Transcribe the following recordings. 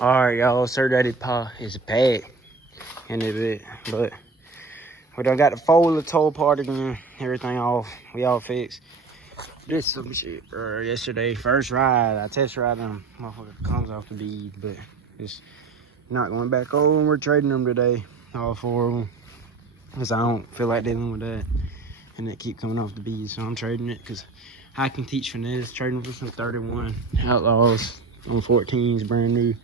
Alright, y'all, Sir Daddy Pa is back in a bit, but we done got the foiler toe part again, everything off, we all fixed. This some shit, bro. Yesterday, first ride, I test ride them, motherfucker comes off the bead, but it's not going back over. We're trading them today, all four of them, because I don't feel like dealing with that, and they keep coming off the bead, so I'm trading it, because I can teach finesse, trading for some 31 Outlaws on 14s, brand new.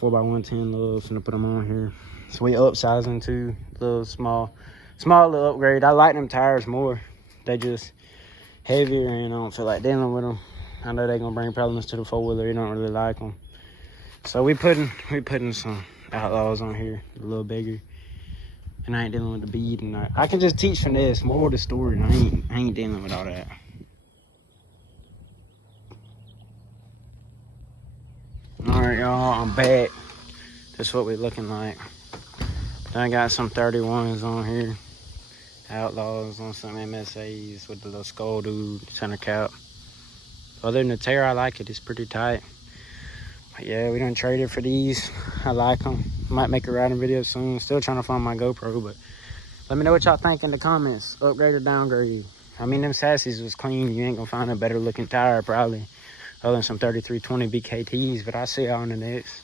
4x110 love, finna put them on here. So we upsizing to little small little upgrade. I like them tires more. They just heavier and I don't feel like dealing with them. I know they gonna bring problems to the four-wheeler. You don't really like them. So we putting some Outlaws on here, a little bigger. And I ain't dealing with the bead and I can just teach finesse, more of the story. I ain't dealing with all that. Alright, y'all, I'm back. That's what we're looking like. Then I got some 31s on here. Outlaws on some MSAs with the little skull dude, center cap. Other than the tear, I like it. It's pretty tight. But yeah, we done traded for these. I like them. Might make a riding video soon. Still trying to find my GoPro, but let me know what y'all think in the comments. Upgrade or downgrade. I mean, them sassies was clean. You ain't gonna find a better looking tire probably, other than some 3320 BKTs, but I'll see y'all on the next.